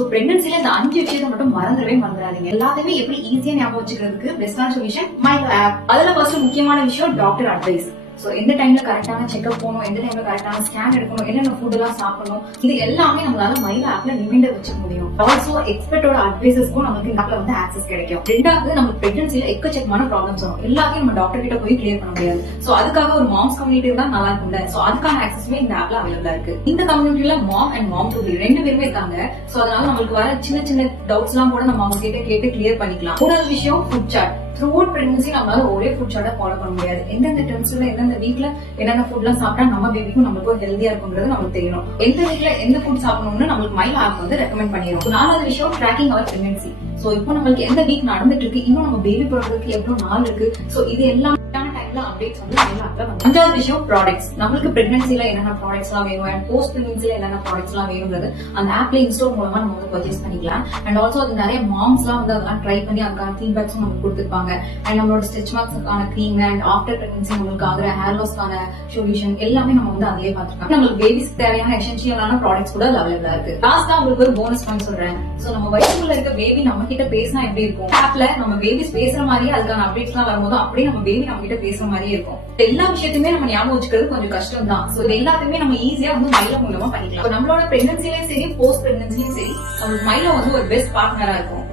So பிரெக்னன்சில இந்த 5 விஷயத்தை மட்டும் மறந்துடாதீங்க. எல்லாத்தையுமே எப்படி ஈஸியா ஞாபகம் வச்சுக்கிறதுக்கு பெஸ்டான சொல்யூஷன் மைலோ ஆப். அதுல ஃபர்ஸ்ட் முக்கியமான விஷயம் டாக்டர் அட்வைஸ். சோ எந்த டைம்ல கரெக்டான செக்அப் போகணும், எந்த டைம்ல கரெக்டான ஸ்கேன் எடுக்கணும், என்னென்ன ஃபுட் எல்லாம் சாப்பிடணும், இது எல்லாமே நம்மளால மைலோ ஆப்ல ரிமைண்டர் வச்சுக்க முடியும். ஆல்சோ எக்ஸ்பர்ட்டோட அட்வைசஸ்க்கும் நமக்கு இந்த ஆப்ல வந்து ஆக்சஸ் கிடைக்கும். ரெண்டாவது, நமக்கு பிரெக்னன்சில எக்கச்சக்கமான ப்ராப்ளம்ஸ் வரும். எல்லாத்தையும் நம்ம டாக்டர் கிட்ட போய் கிளியர் பண்ண முடியாது. சோ அதுக்காக ஒரு மாம்ஸ் கம்யூனிட்டி தான் நல்லா இருக்கும்ல. சோ அதுக்கான ஆக்சஸுமே இந்த ஆப்ல அவைலபிளா இருக்கு. இந்த கம்யூனிட்டில mom and mom to be 2 பேருமே இருக்காங்க. சோ அதனால நம்மளுக்கு வர சின்ன சின்ன டவுட்ஸ் எல்லாம் கூட நம்ம அவங்க கிட்ட கேட்டு கிளியர் பண்ணிக்கலாம். மூணாவது விஷயம் ஃபுட் சார்ட். த்ரூஅவுட் பிரெக்னன்சி நம்மளால ஒரே ஃபுட் சார்ட்டை ஃபாலோ பண்ண முடியாது. எந்தெந்த டென்ஸ்ல எந்தெந்த வீக்ல என்னென்ன ஃபுட்லாம் சாப்பிட்டா நம்ம பேபிக்கும் நம்மளுக்கும் ஹெல்தியா இருக்கும்ன்றது நமக்கு தெரியணும். எந்த வீக்ல எந்த ஃபுட் சாப்பிடணும்னு நம்மளுக்கு மைலோ ஆப் வந்து ரெக்கமெண்ட் பண்ணிடும். நாலாவது விஷயம் ட்ராக்கிங் அவர் பிரெக்னன்சி. சோ இப்போ நம்மளுக்கு எந்த வீக் நடந்துட்டு இருக்கு, இன்னும் நம்ம பேபி பிறகு எவ்வளவு நாள் இருக்கு, சோ இது எல்லாம் அப்டேட்ஸ் வந்து மைலோ ஆப்ல வந்து. அஞ்சாவது விஷயம் ப்ராடக்ட்ஸ். நம்மளுக்கு பிரெக்னன்சில என்னென்ன ப்ராடக்ட்ஸ் எல்லாம் வேணும் அண்ட் போஸ்ட் பிரெக்னன்சில என்னென்ன ப்ராடக்ட்ஸ் எல்லாம் வேணும்ன்றது அந்த ஆப்ல இன்ஸ்டால் மூலமா நம்ம வந்து பர்ச்சேஸ் பண்ணிக்கலாம். அண்ட் ஆல்சோ அது நிறைய மாம்ஸ் எல்லாம் வந்து அதெல்லாம் ட்ரை பண்ணி அதுக்கான ஃபீட்பேக்ஸும் நமக்கு கொடுத்துருப்பாங்க. அண்ட் நம்மளோட ஸ்டிச் மார்க்ஸ்க்கான க்ரீம் அண்ட் ஆஃப்டர் பிரெக்னன்சி நம்மளுக்கு ஆகிற ஹேர் லாஸ்க்கான சொல்யூஷன் எல்லாமே நம்ம வந்து அதிலே பார்த்துருக்கோம். நம்மளுக்கு பேபிஸ்க்கு தேவையான எசென்சியலான ப்ராடக்ட்ஸ் கூட அவைலபிளா இருக்கு. லாஸ்டா உங்களுக்கு ஒரு போனஸ் பாயிண்ட் சொல்றேன். சோ நம்ம வயிற்றுல இருக்க பேபி நம்ம கிட்ட பேசினா எப்படி இருக்கும், ஆப்ல நம்ம பேபிஸ் பேசுற மாதிரியே அதுக்கான அப்டேட்ஸ் எல்லாம் வரும்போது அப்படியே நம்ம பேபி நம்ம கிட்ட பேசுற மாதிரியே இருக்கும். எல்லா விஷயத்தையுமே நம்ம ஞாபகம் வச்சுக்கிறது கொஞ்சம் கஷ்டம் தான். சோ இது எல்லாத்தையுமே நம்ம ஈஸியா வந்து மைலோ மூலமா பண்ணிக்கலாம். நம்மளோட பிரெக்னன்சிலயும் சரி போஸ்ட் பிரெக்னன்சிலயும் சரி நம்மளுக்கு மைலோ வந்து ஒரு பெஸ்ட் பார்ட்னரா இருக்கும்.